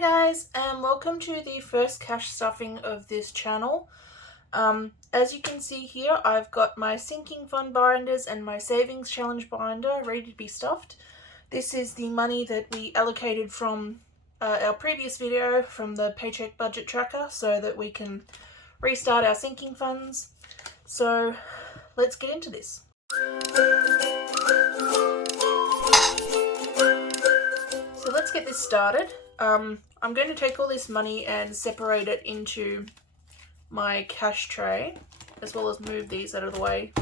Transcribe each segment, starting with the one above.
Hi guys, and welcome to the first cash stuffing of this channel. As you can see here, I've got my sinking fund binders and my savings challenge binder ready to be stuffed. This is the money that we allocated from our previous video from the paycheck budget tracker so that we can restart our sinking funds. So let's get into this. So let's get this started. I'm going to take all this money and separate it into my cash tray, as well as move these out of the way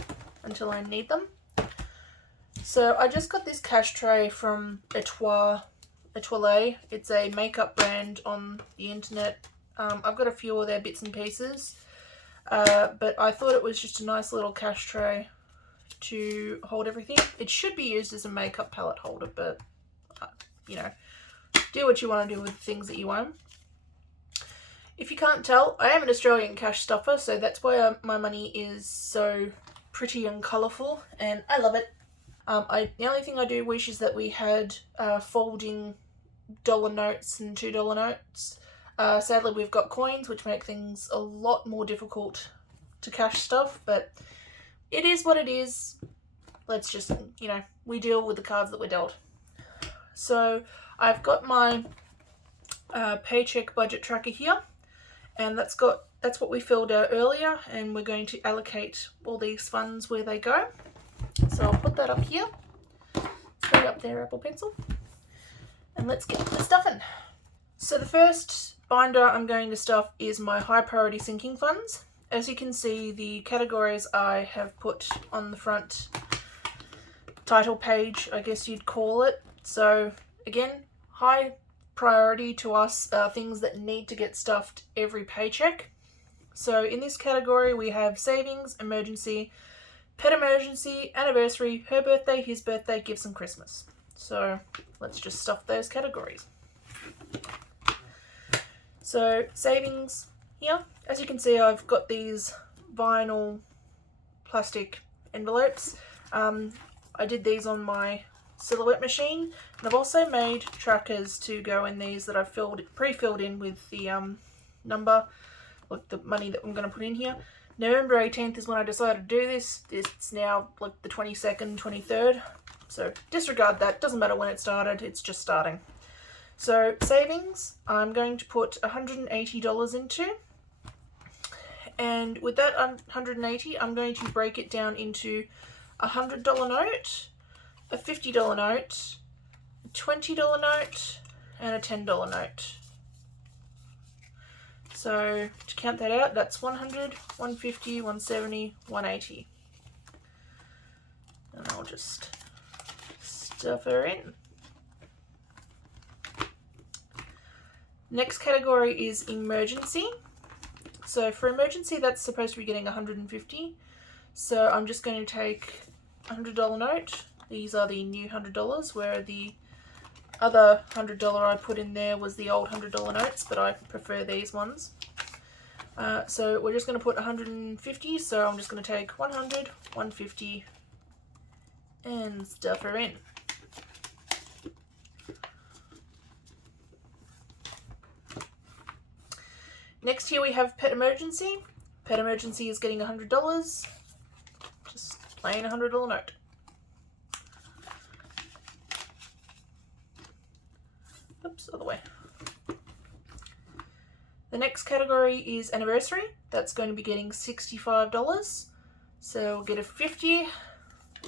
until I need them. So I just got this cash tray from Etoile. It's a makeup brand on the internet. I've got a few of their bits and pieces, but I thought it was just a nice little cash tray to hold everything. It should be used as a makeup palette holder, but you know, do what you want to do with the things that you own. If you can't tell, I am an Australian cash stuffer, so that's why my money is so pretty and colourful, and I love it. The only thing I do wish is that we had folding dollar notes and $2 notes. Sadly, we've got coins, which make things a lot more difficult to cash stuff, but it is what it is. Let's just, we deal with the cards that we're dealt. So I've got my paycheck budget tracker here, and that's what we filled out earlier, and we're going to allocate all these funds where they go. So I'll put that up here, straight up there, Apple Pencil, and let's get the stuffing. So the first binder I'm going to stuff is my high priority sinking funds. As you can see, the categories I have put on the front title page, I guess you'd call it. So again, high priority to us are things that need to get stuffed every paycheck. So in this category we have savings, emergency, pet emergency, anniversary, her birthday, his birthday, gifts and Christmas. So let's just stuff those categories. So savings here, as you can see, I've got these vinyl plastic envelopes. I did these on my silhouette machine, and I've also made trackers to go in these that I've pre-filled in with the number, like the money that I'm going to put in here. November 18th is when I decided to do this. It's now like the 22nd, 23rd, so disregard that. Doesn't matter when it started, it's just starting. So savings, I'm going to put $180 into, and with that $180, I'm going to break it down into a $100 note, a $50 note, a $20 note, and a $10 note. So to count that out, that's 100, 150, 170, 180. And I'll just stuff her in. Next category is emergency. So for emergency, that's supposed to be getting 150. So I'm just going to take a $100 note. These are the new $100, where the other $100 I put in there was the old $100 notes, but I prefer these ones. So we're just going to put 150, so I'm just going to take 100, 150, and stuff her in. Next here we have pet emergency. Pet emergency is getting $100, just plain $100 note. Oops, other way. The next category is anniversary. That's going to be getting $65. So we'll get a 50,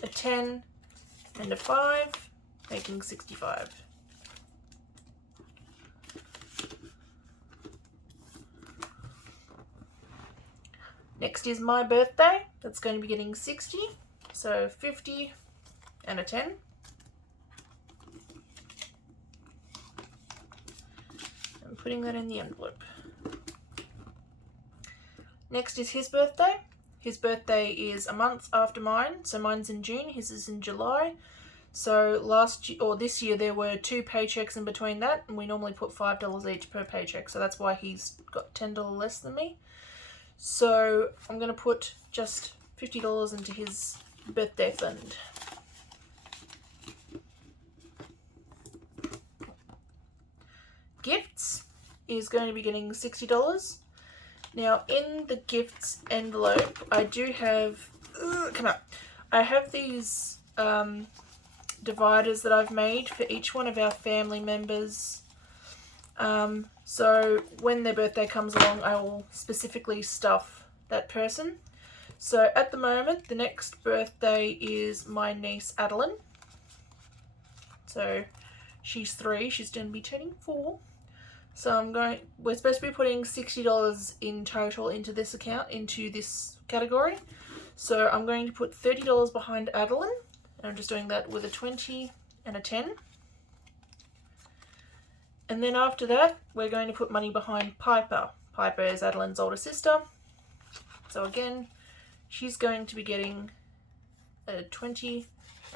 a 10, and a 5, making 65. Next is my birthday. That's going to be getting 60. So 50 and a 10. Putting that in the envelope. Next is his birthday. His birthday is a month after mine, so mine's in June, his is in July. So this year there were 2 paychecks in between that, and we normally put $5 each per paycheck, so that's why he's got $10 less than me. So I'm going to put just $50 into his birthday fund. Gifts. is going to be getting $60. Now in the gifts envelope, I do have, I have these dividers that I've made for each one of our family members. So when their birthday comes along, I will specifically stuff that person. So at the moment, the next birthday is my niece Adeline. So she's 3, she's going to be turning 4. So we're supposed to be putting $60 in total into this account, into this category. So I'm going to put $30 behind Adeline. And I'm just doing that with a 20 and a 10. And then after that, we're going to put money behind Piper. Piper is Adeline's older sister. So again, she's going to be getting a 20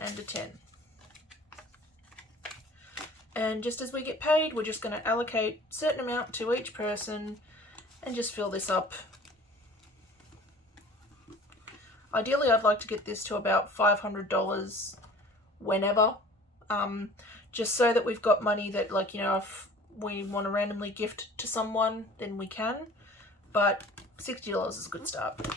and a 10. And just as we get paid, we're just going to allocate a certain amount to each person and just fill this up. Ideally, I'd like to get this to about $500 whenever, just so that we've got money that, like, you know, if we want to randomly gift to someone, then we can. But $60 is a good start.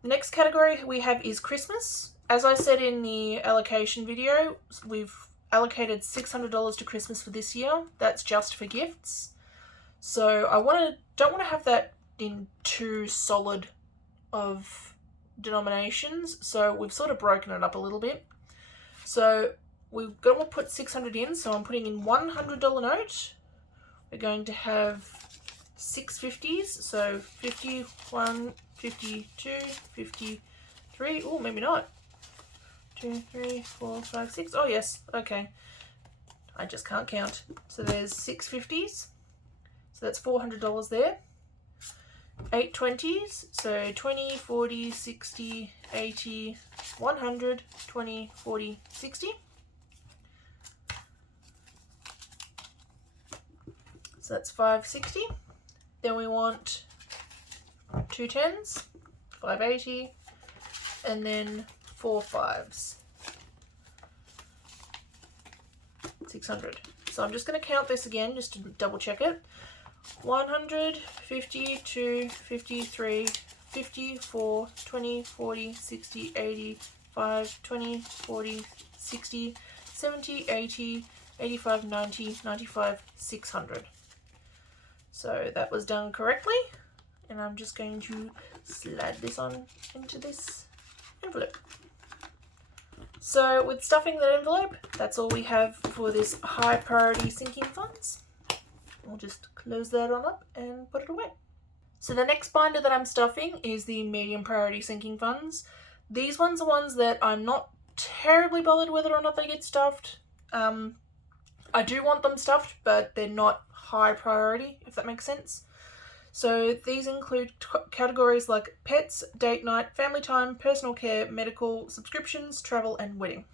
The next category we have is Christmas. As I said in the allocation video, we've allocated $600 to Christmas for this year. That's just for gifts. So I don't want to have that in too solid of denominations, so we've sort of broken it up a little bit. So we're going to put 600 in, so I'm putting in $100 note. We're going to have 6 50s, so 51, 52, 53, oh maybe not, 2, 3, 4, 5, 6, oh yes, okay, I just can't count. So there's 6 50s, so that's $400 there. 8 20s, so 20, 40, 60, 80, 100, 20, 40, 60. So that's 560. Then we want 2 10s, 580, and then 4 5s, 600. So I'm just going to count this again just to double check it. 100, 52, 53, 54, 20, 40, 60, 80, 5, 20, 40, 60, 70, 80, 85, 90, 95, 600. So that was done correctly, and I'm just going to slide this on into this envelope. So with stuffing that envelope, that's all we have for this high priority sinking funds. We'll just close that on up and put it away. So the next binder that I'm stuffing is the medium priority sinking funds. These ones are ones that I'm not terribly bothered whether or not they get stuffed. I do want them stuffed, but they're not high priority, if that makes sense. So these include categories like pets, date night, family time, personal care, medical, subscriptions, travel, and wedding.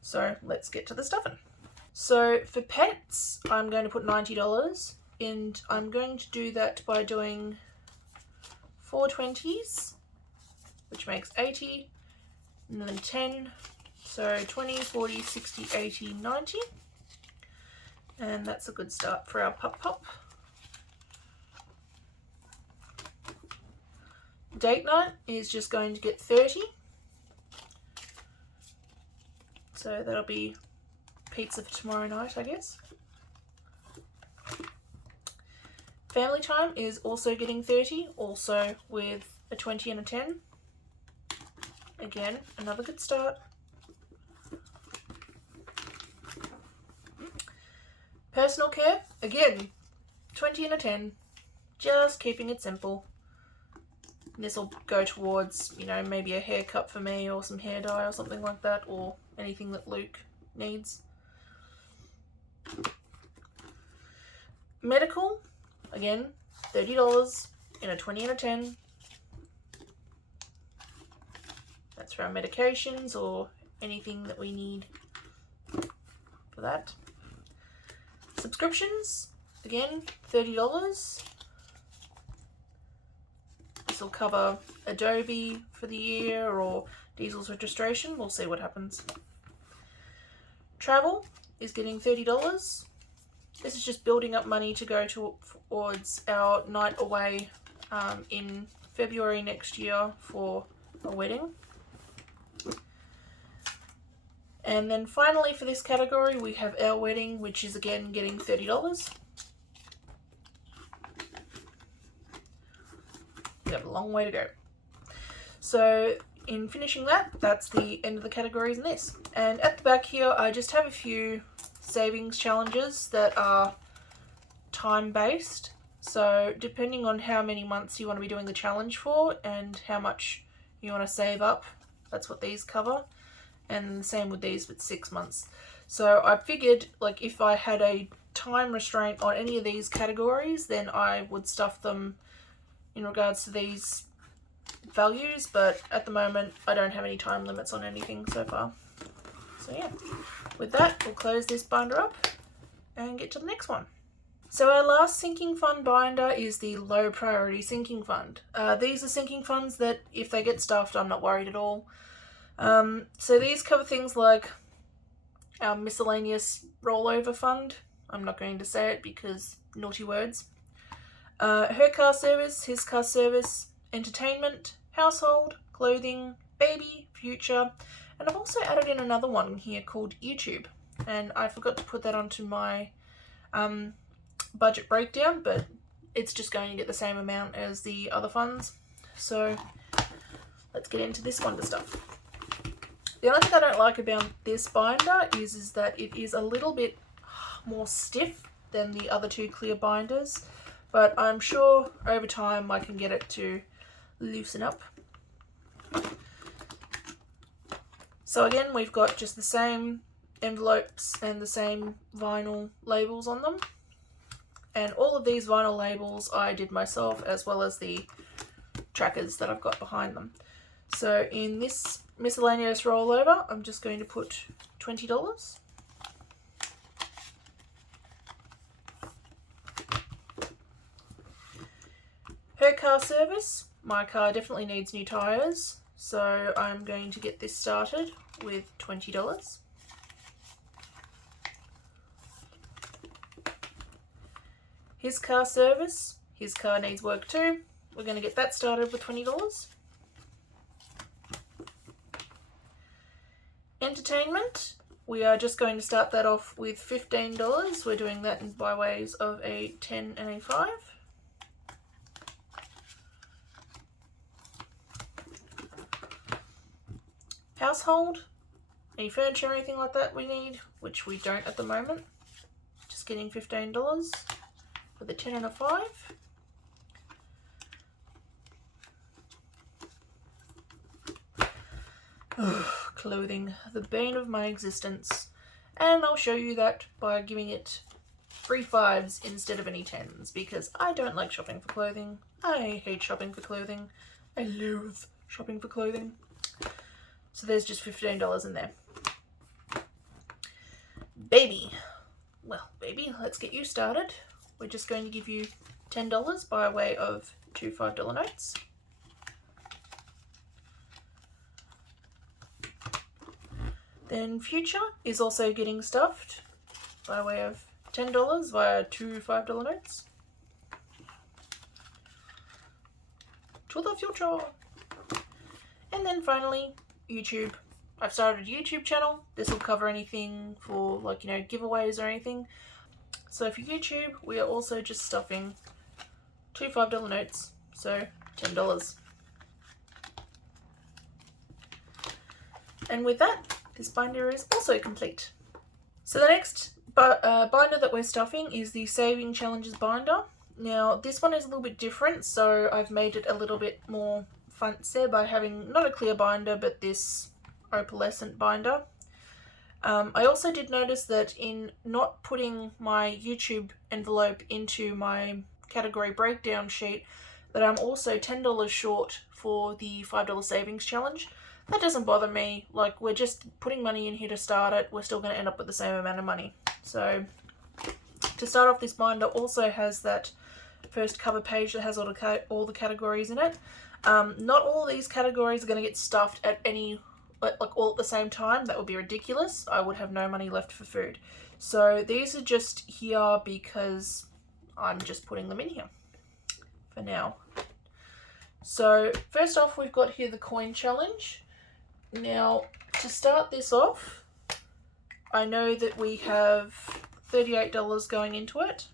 So let's get to the stuffing. So for pets, I'm going to put $90, and I'm going to do that by doing 4 20s, which makes 80, and then 10, so 20, 40, 60, 80, 90, and that's a good start for our pup. Date night is just going to get 30, so that'll be pizza for tomorrow night, I guess. Family time is also getting 30, also with a 20 and a 10. Again, another good start. Personal care, again, 20 and a 10, just keeping it simple. This will go towards, you know, maybe a haircut for me or some hair dye or something like that, or anything that Luke needs. Medical, again, $30 in a 20 and a 10. That's for our medications or anything that we need for that. Subscriptions, again, $30. This will cover Adobe for the year or Diesel's registration. We'll see what happens. Travel is getting $30. This is just building up money to go towards our night away in February next year for a wedding. And then finally for this category we have our wedding, which is again getting $30. We have a long way to go. So in finishing that, that's the end of the categories in this. And at the back here I just have a few savings challenges that are time based. So depending on how many months you want to be doing the challenge for and how much you want to save up, that's what these cover. And the same with these with 6 months. So I figured like if I had a time restraint on any of these categories, then I would stuff them in regards to these values, but at the moment I don't have any time limits on anything so far. So yeah, with that we'll close this binder up and get to the next one. So our last sinking fund binder is the low priority sinking fund. These are sinking funds that if they get stuffed I'm not worried at all. So these cover things like our miscellaneous rollover fund. I'm not going to say it because naughty words. Her car service, his car service, entertainment, household, clothing, baby, future, and I've also added in another one here called YouTube, and I forgot to put that onto my budget breakdown, but it's just going to get the same amount as the other funds. So let's get into this wonder stuff. The only thing I don't like about this binder is that it is a little bit more stiff than the other two clear binders, but I'm sure over time I can get it to loosen up. So again, we've got just the same envelopes and the same vinyl labels on them, and all of these vinyl labels I did myself, as well as the trackers that I've got behind them. So in this miscellaneous rollover I'm just going to put $20. Her car service, my car definitely needs new tyres, so I'm going to get this started with $20. His car service, his car needs work too, we're going to get that started with $20. Entertainment, we are just going to start that off with $15. We're doing that by ways of a 10 and a 5. Household, any furniture or anything like that we need, which we don't at the moment. Just getting $15 with a 10 and a 5. Clothing, the bane of my existence, and I'll show you that by giving it 3 5s instead of any 10s, because I don't like shopping for clothing. I hate shopping for clothing. I loathe shopping for clothing. So there's just $15 in there. Baby, well baby, let's get you started. We're just going to give you $10 by way of 2 $5 notes. Then future is also getting stuffed by way of $10 via 2 $5 notes. To the future. And then finally, YouTube. I've started a YouTube channel. This will cover anything for like, you know, giveaways or anything. So for YouTube, we are also just stuffing 2 $5 notes, so $10. And with that, this binder is also complete. So the next binder that we're stuffing is the Saving Challenges binder. Now this one is a little bit different, so I've made it a little bit more fancy by having not a clear binder but this opalescent binder. I also did notice that in not putting my YouTube envelope into my category breakdown sheet that I'm also $10 short for the $5 savings challenge. That doesn't bother me, like we're just putting money in here to start it, we're still going to end up with the same amount of money. So to start off, this binder also has that first cover page that has all the categories in it. Not all of these categories are going to get stuffed at all at the same time. That would be ridiculous. I would have no money left for food. So these are just here because I'm just putting them in here for now. So first off, we've got here the coin challenge. Now, to start this off, I know that we have $38 going into it.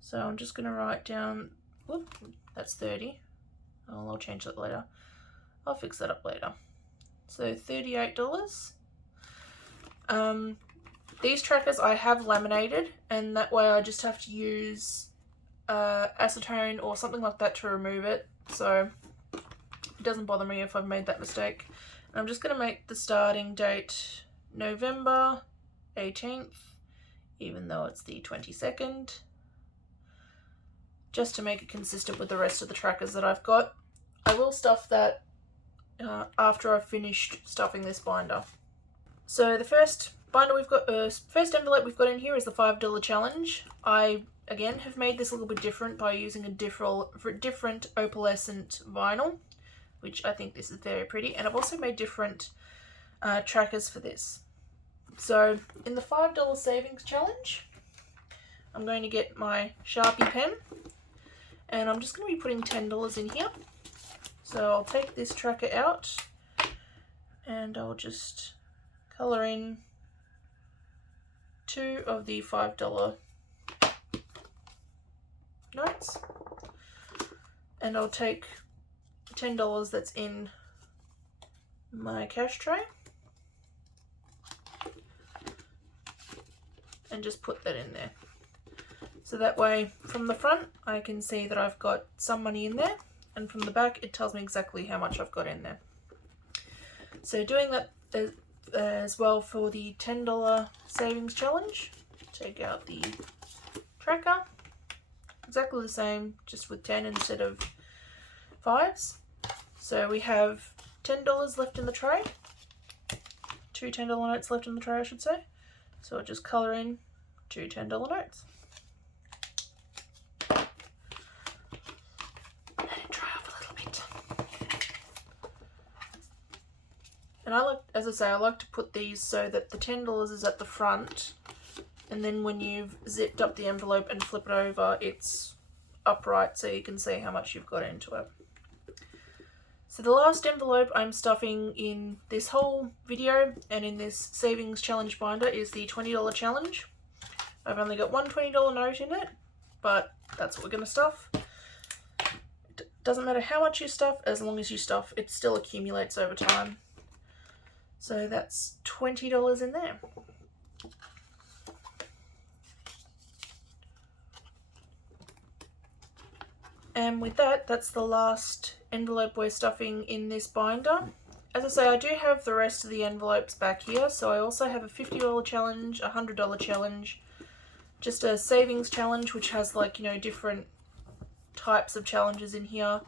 So I'm just going to write down, whoop, that's 30. Oh, I'll change that later. I'll fix that up later. So $38. These trackers I have laminated, and that way I just have to use acetone or something like that to remove it. So it doesn't bother me if I've made that mistake. And I'm just going to make the starting date November 18th, even though it's the 22nd, just to make it consistent with the rest of the trackers that I've got. I will stuff that after I've finished stuffing this binder. So the first binder we've got, first envelope we've got in here is the $5 challenge. I again have made this a little bit different by using a different opalescent vinyl, which I think this is very pretty, and I've also made different trackers for this. So in the $5 savings challenge, I'm going to get my Sharpie pen, and I'm just going to be putting $10 in here. So I'll take this tracker out and I'll just colour in 2 of the $5 notes, and I'll take $10 that's in my cash tray and just put that in there. So that way from the front I can see that I've got some money in there, and from the back it tells me exactly how much I've got in there. So doing that as well for the $10 savings challenge, take out the tracker, exactly the same, just with 10 instead of 5s. So we have $10 left in the tray, 2 $10 notes left in the tray I should say. So I'll just colour in 2 $10 notes. Let it dry off a little bit. And I like, as I say, I like to put these so that the $10 is at the front, and then when you've zipped up the envelope and flip it over, it's upright so you can see how much you've got into it. So the last envelope I'm stuffing in this whole video and in this savings challenge binder is the $20 challenge. I've only got one $20 note in it, but that's what we're going to stuff. It doesn't matter how much you stuff, as long as you stuff, it still accumulates over time. So that's $20 in there. And with that, that's the last envelope we're stuffing in this binder. As I say, I do have the rest of the envelopes back here, so I also have a $50 challenge, a $100 challenge, just a savings challenge, which has, like, you know, different types of challenges in here.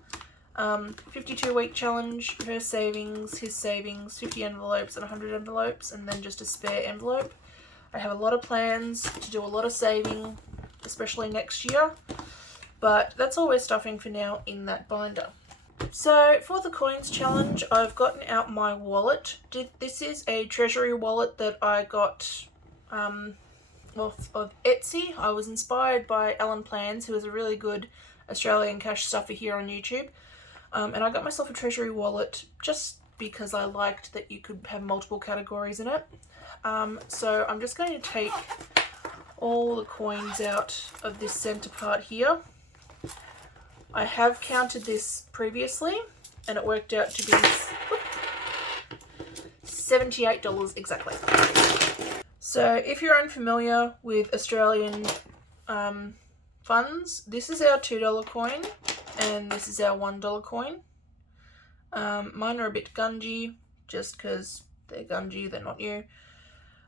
52-week challenge, her savings, his savings, 50 envelopes and 100 envelopes, and then just a spare envelope. I have a lot of plans to do a lot of saving, especially next year, but that's all we're stuffing for now in that binder. So for the coins challenge, I've gotten out my wallet. This is a treasury wallet that I got off of Etsy. I was inspired by Alan Plans, who is a really good Australian cash stuffer here on YouTube. And I got myself a treasury wallet just because I liked that you could have multiple categories in it. So I'm just going to take all the coins out of this center part here. I have counted this previously and it worked out to be $78 exactly. So if you're unfamiliar with Australian funds, this is our $2 coin and this is our $1 coin. Mine are a bit gungy just because they're gungy, they're not new.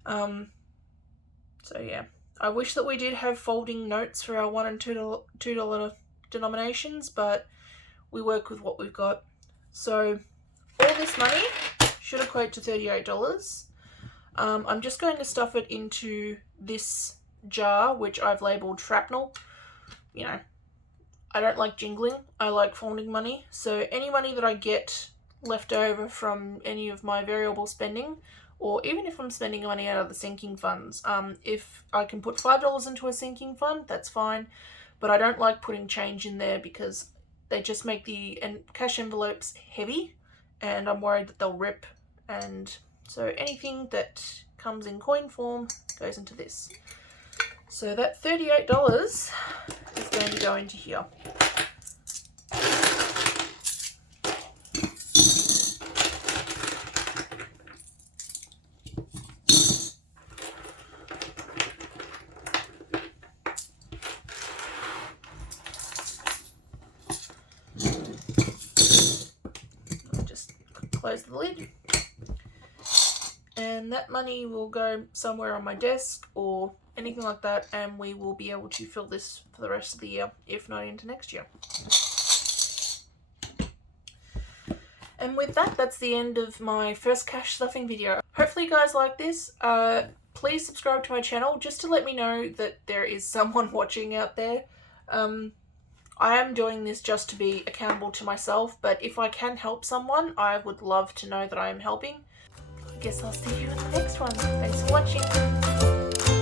So yeah, I wish that we did have folding notes for our $1 and $2 denominations, but we work with what we've got. So all this money should equate to $38. I'm just going to stuff it into this jar, which I've labeled shrapnel. You know, I don't like jingling, I like folding money. So any money that I get left over from any of my variable spending or even if I'm spending money out of the sinking funds. If I can put $5 into a sinking fund, that's fine, but I don't like putting change in there because they just make the cash envelopes heavy, and I'm worried that they'll rip, and so anything that comes in coin form goes into this. So that $38 is going to go into here. Just close the lid. And that money will go somewhere on my desk or anything like that, and we will be able to fill this for the rest of the year, if not into next year. And with that, that's the end of my first cash stuffing video. Hopefully you guys like this. Please subscribe to my channel just to let me know that there is someone watching out there. I am doing this just to be accountable to myself, but if I can help someone, I would love to know that I am helping. I guess I'll see you in the next one. Thanks for watching.